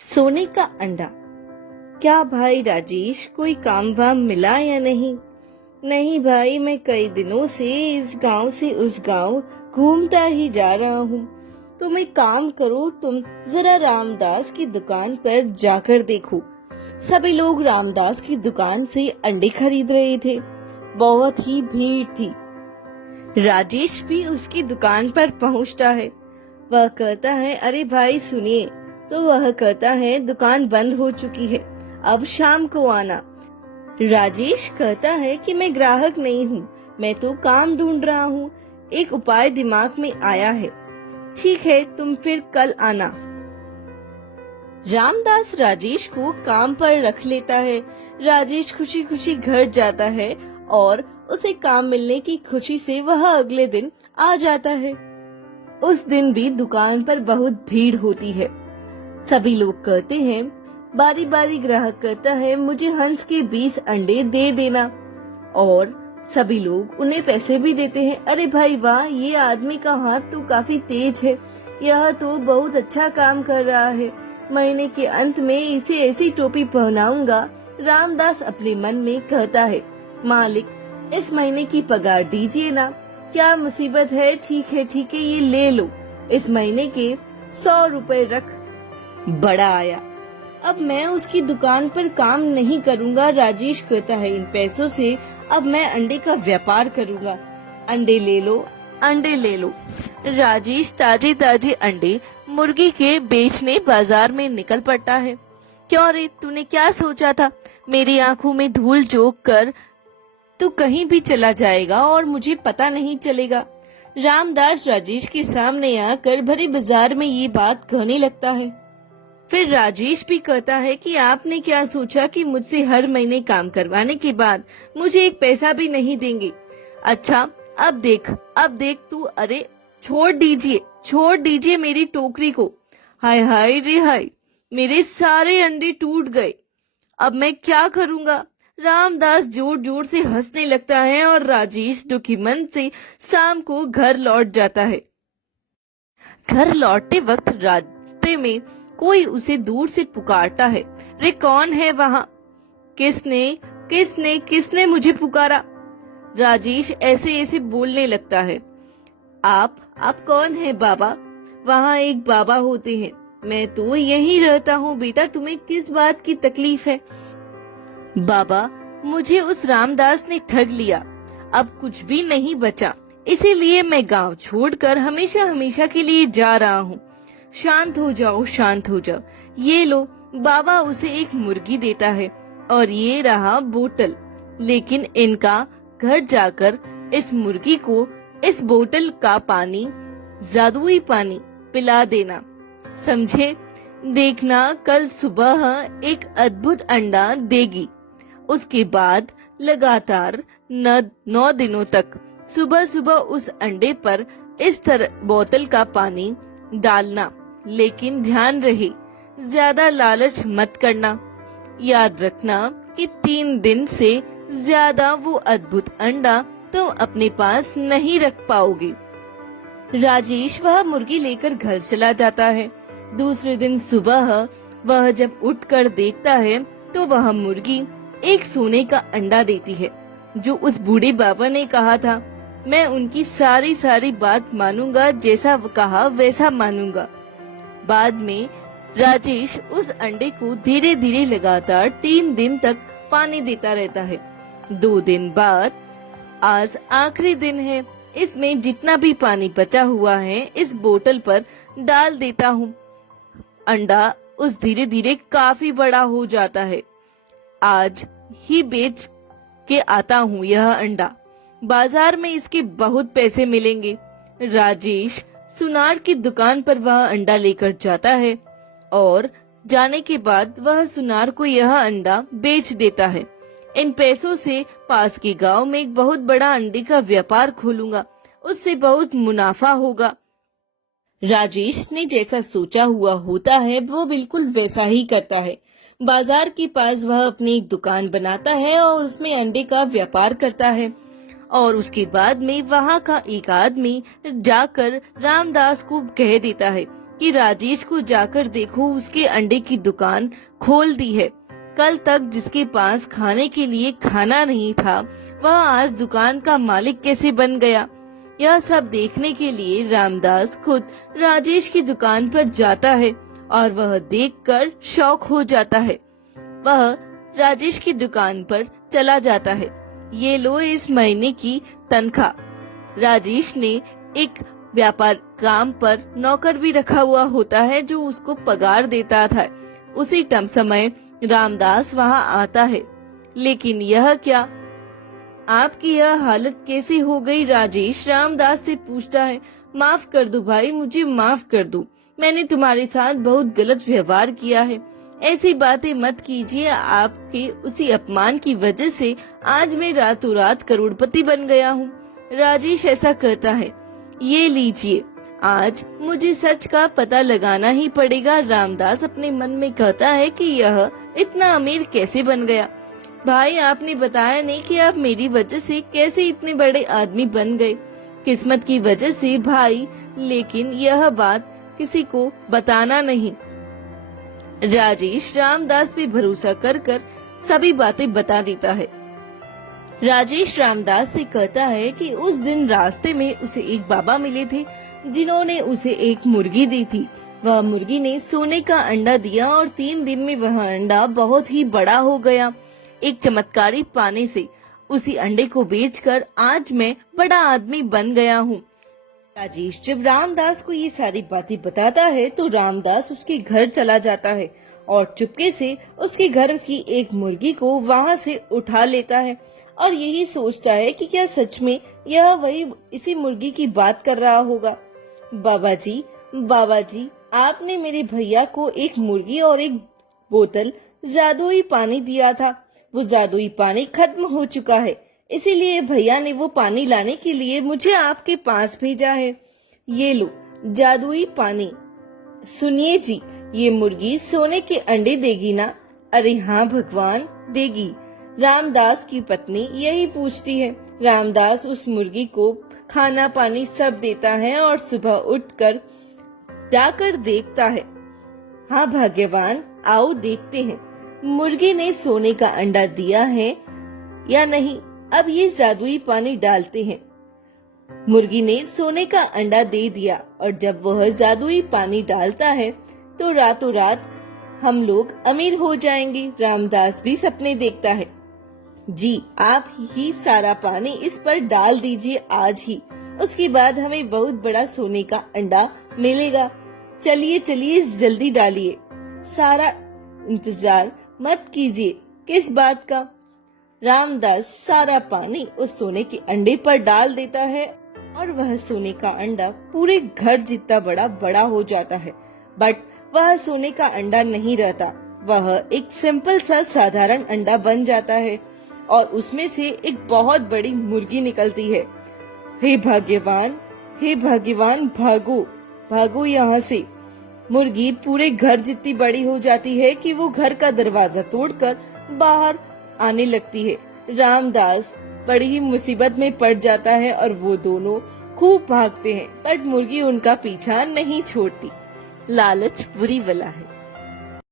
सोने का अंडा। क्या भाई राजेश, कोई काम वाम मिला या नहीं? नहीं भाई, मैं कई दिनों से इस गांव से उस गांव घूमता ही जा रहा हूँ। तुम एक काम करो, तुम जरा रामदास की दुकान पर जाकर देखो। सभी लोग रामदास की दुकान से अंडे खरीद रहे थे। बहुत ही भीड़ थी। राजेश भी उसकी दुकान पर पहुँचता है। वह कहता है, अरे भाई सुनिए। तो वह कहता है, दुकान बंद हो चुकी है, अब शाम को आना। राजेश कहता है कि मैं ग्राहक नहीं हूँ, मैं तो काम ढूंढ रहा हूँ। एक उपाय दिमाग में आया है। ठीक है, तुम फिर कल आना। रामदास राजेश को काम पर रख लेता है। राजेश खुशी खुशी घर जाता है और उसे काम मिलने की खुशी से वह अगले दिन आ जाता है। उस दिन भी दुकान पर बहुत भीड़ होती है। सभी लोग कहते हैं, बारी बारी ग्राहक कहता है, मुझे हंस के 20 अंडे दे देना। और सभी लोग उन्हें पैसे भी देते हैं। अरे भाई वाह, ये आदमी का हाथ तो काफी तेज है, यह तो बहुत अच्छा काम कर रहा है। महीने के अंत में इसे ऐसी टोपी पहनाऊंगा। रामदास अपने मन में कहता है, मालिक इस महीने की पगार दीजिए ना। क्या मुसीबत है? ठीक है, ये ले लो। इस महीने के 100 रुपए रख। बड़ा आया, अब मैं उसकी दुकान पर काम नहीं करूंगा। राजेश कहता है, इन पैसों से अब मैं अंडे का व्यापार करूंगा। अंडे ले लो, अंडे ले लो। राजेश ताजे ताजे अंडे मुर्गी के बेचने बाजार में निकल पड़ता है। क्यों रे, तूने क्या सोचा था? मेरी आंखों में धूल झोंक कर तू कहीं भी चला जाएगा और मुझे पता नहीं चलेगा। रामदास राजेश के सामने आकर भरे बाजार में ये बात कहने लगता है। फिर राजेश भी कहता है कि आपने क्या सोचा कि मुझसे हर महीने काम करवाने के बाद मुझे एक पैसा भी नहीं देंगे? अच्छा, अब देख तू। अरे छोड़ दीजिए मेरी टोकरी को। हाय हाय रे हाय, मेरे सारे अंडे टूट गए। अब मैं क्या करूँगा? रामदास जोर जोर से हंसने लगता है और राजेश दुखी मन से शाम को घर लौट जाता है। घर लौटते वक्त रास्ते में कोई उसे दूर से पुकारता है, रे कौन है वहाँ? किसने मुझे पुकारा? राजेश ऐसे बोलने लगता है, आप कौन है बाबा? वहाँ एक बाबा होते हैं, मैं तो यहीं रहता हूँ। बेटा, तुम्हें किस बात की तकलीफ है? बाबा, मुझे उस रामदास ने ठग लिया, अब कुछ भी नहीं बचा, इसीलिए मैं गांव छोड़कर हमेशा के लिए जा रहा हूँ। शांत हो जाओ। ये लो। बाबा उसे एक मुर्गी देता है और ये रहा बोतल। लेकिन इनका घर जाकर इस मुर्गी को इस बोतल का पानी, जादुई पानी पिला देना, समझे? देखना कल सुबह एक अद्भुत अंडा देगी। उसके बाद लगातार 9 दिनों तक सुबह उस अंडे पर इस तरह बोतल का पानी डालना। लेकिन ध्यान रहे, ज्यादा लालच मत करना। याद रखना कि 3 दिन से ज्यादा वो अद्भुत अंडा तुम अपने पास नहीं रख पाओगे। राजेश वह मुर्गी लेकर घर चला जाता है। दूसरे दिन सुबह वह जब उठकर देखता है तो वह मुर्गी एक सोने का अंडा देती है, जो उस बूढ़े बाबा ने कहा था। मैं उनकी सारी बात मानूंगा, जैसा कहा वैसा मानूंगा। बाद में राजेश उस अंडे को धीरे धीरे लगातार 3 दिन तक पानी देता रहता है। 2 दिन बाद आज आखिरी दिन है, इसमें जितना भी पानी बचा हुआ है इस बोतल पर डाल देता हूँ। अंडा उस धीरे धीरे काफी बड़ा हो जाता है। आज ही बेच के आता हूँ यह अंडा, बाजार में इसके बहुत पैसे मिलेंगे। राजेश सुनार की दुकान पर वह अंडा लेकर जाता है और जाने के बाद वह सुनार को यह अंडा बेच देता है। इन पैसों से पास के गांव में एक बहुत बड़ा अंडे का व्यापार खोलूंगा, उससे बहुत मुनाफा होगा। राजेश ने जैसा सोचा हुआ होता है वो बिल्कुल वैसा ही करता है। बाजार के पास वह अपनी एक दुकान बनाता है और उसमें अंडे का व्यापार करता है। और उसके बाद में वहाँ का एक आदमी जाकर रामदास को कह देता है कि राजेश को जाकर देखो, उसके अंडे की दुकान खोल दी है। कल तक जिसके पास खाने के लिए खाना नहीं था, वह आज दुकान का मालिक कैसे बन गया। यह सब देखने के लिए रामदास खुद राजेश की दुकान पर जाता है और वह देखकर शॉक हो जाता है। वह राजेश की दुकान पर चला जाता है। ये लो इस महीने की तनख्वाह। राजेश ने एक व्यापार काम पर नौकर भी रखा हुआ होता है जो उसको पगार देता था। उसी समय रामदास वहाँ आता है। लेकिन यह क्या, आपकी यह हालत कैसे हो गई? राजेश रामदास से पूछता है। माफ कर दो भाई, मुझे माफ कर दो, मैंने तुम्हारे साथ बहुत गलत व्यवहार किया है। ऐसी बातें मत कीजिए, आपके उसी अपमान की वजह से आज मैं रातों रात करोड़पति बन गया हूँ। राजेश ऐसा कहता है। ये लीजिए, आज मुझे सच का पता लगाना ही पड़ेगा। रामदास अपने मन में कहता है कि यह इतना अमीर कैसे बन गया। भाई, आपने बताया नहीं कि आप मेरी वजह से कैसे इतने बड़े आदमी बन गए। किस्मत की वजह से भाई, लेकिन यह बात किसी को बताना नहीं। राजेश रामदास पे भरोसा कर सभी बातें बता देता है। राजेश रामदास से कहता है कि उस दिन रास्ते में उसे एक बाबा मिले थे जिन्होंने उसे एक मुर्गी दी थी। वह मुर्गी ने सोने का अंडा दिया और 3 दिन में वह अंडा बहुत ही बड़ा हो गया। एक चमत्कारी पाने से उसी अंडे को बेचकर आज मैं बड़ा आदमी बन गया हूँ। राजेश जब रामदास को ये सारी बातें बताता है तो रामदास उसके घर चला जाता है और चुपके से उसके घर की एक मुर्गी को वहाँ से उठा लेता है और यही सोचता है कि क्या सच में यह वही इसी मुर्गी की बात कर रहा होगा। बाबा जी, आपने मेरे भैया को एक मुर्गी और एक बोतल जादुई पानी दिया था। वो जादुई पानी खत्म हो चुका है, इसीलिए भैया ने वो पानी लाने के लिए मुझे आपके पास भेजा है। ये लो जादुई पानी। सुनिए जी, ये मुर्गी सोने के अंडे देगी ना? अरे हाँ भगवान, देगी। रामदास की पत्नी यही पूछती है। रामदास उस मुर्गी को खाना पानी सब देता है और सुबह उठकर जाकर देखता है। हाँ भाग्यवान, आओ देखते हैं मुर्गी ने सोने का अंडा दिया है या नहीं। अब ये जादुई पानी डालते हैं। मुर्गी ने सोने का अंडा दे दिया और जब वह जादुई पानी डालता है तो रातों रात हम लोग अमीर हो जाएंगे। रामदास भी सपने देखता है। जी, आप ही सारा पानी इस पर डाल दीजिए आज ही, उसके बाद हमें बहुत बड़ा सोने का अंडा मिलेगा। चलिए जल्दी डालिए, सारा इंतजार मत कीजिए। किस बात का? रामदास सारा पानी उस सोने के अंडे पर डाल देता है और वह सोने का अंडा पूरे घर जितना बड़ा हो जाता है। बट वह सोने का अंडा नहीं रहता, वह एक सिंपल सा साधारण अंडा बन जाता है और उसमें से एक बहुत बड़ी मुर्गी निकलती है। हे भाग्यवान, भागो यहाँ से। मुर्गी पूरे घर जितनी बड़ी हो जाती है कि वो घर का दरवाजा तोड़कर बाहर आने लगती है। रामदास बड़ी ही मुसीबत में पड़ जाता है और वो दोनों खूब भागते हैं, बट मुर्गी उनका पीछा नहीं छोड़ती। लालच बुरी बला है।